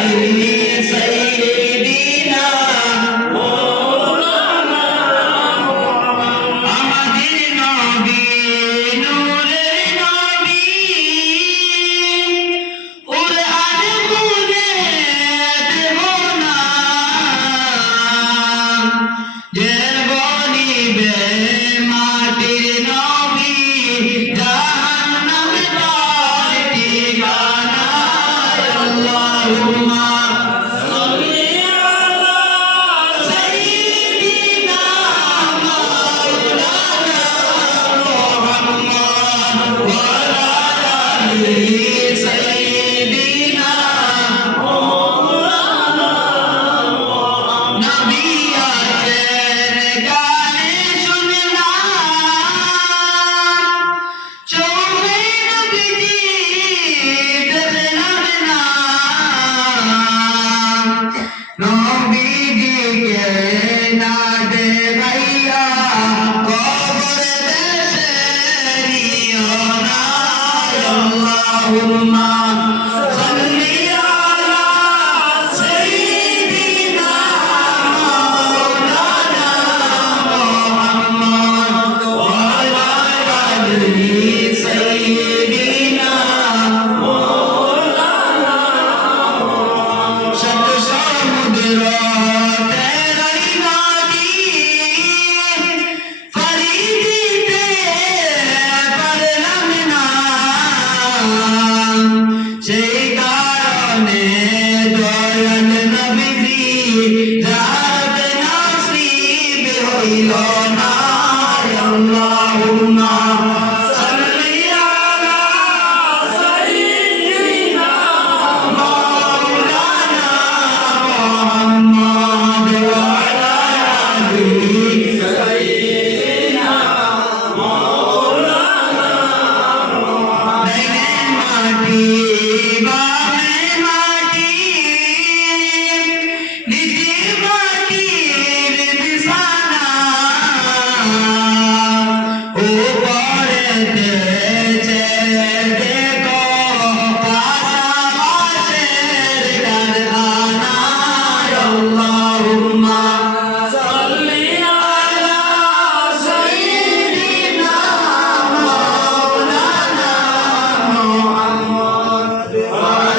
Hallelujah. Uma اللهم that